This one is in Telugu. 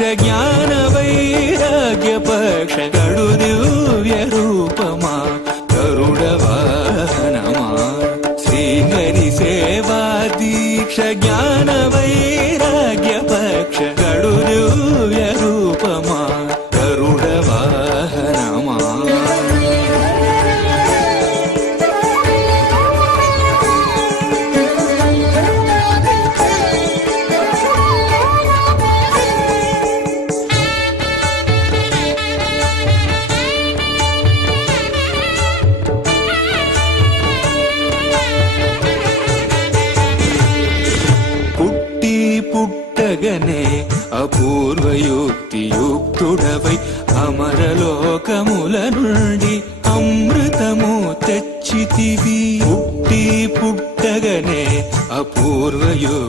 జ్ఞాన వైరాగ్య పక్ష కడు దివ్య రూపమా గరుడ వాహనమా శ్రీహరి సేవా దీక్ష జ్ఞాన వైరాగ్య పక్ష కడు దివ్య రూపమా గరుడ వాహనమా పుట్టగనే అపూర్వయుక్తి యుక్తుడవై అమరలోకముల నుండి అమృతము తెచ్చితివి పుట్టగనే అపూర్వయు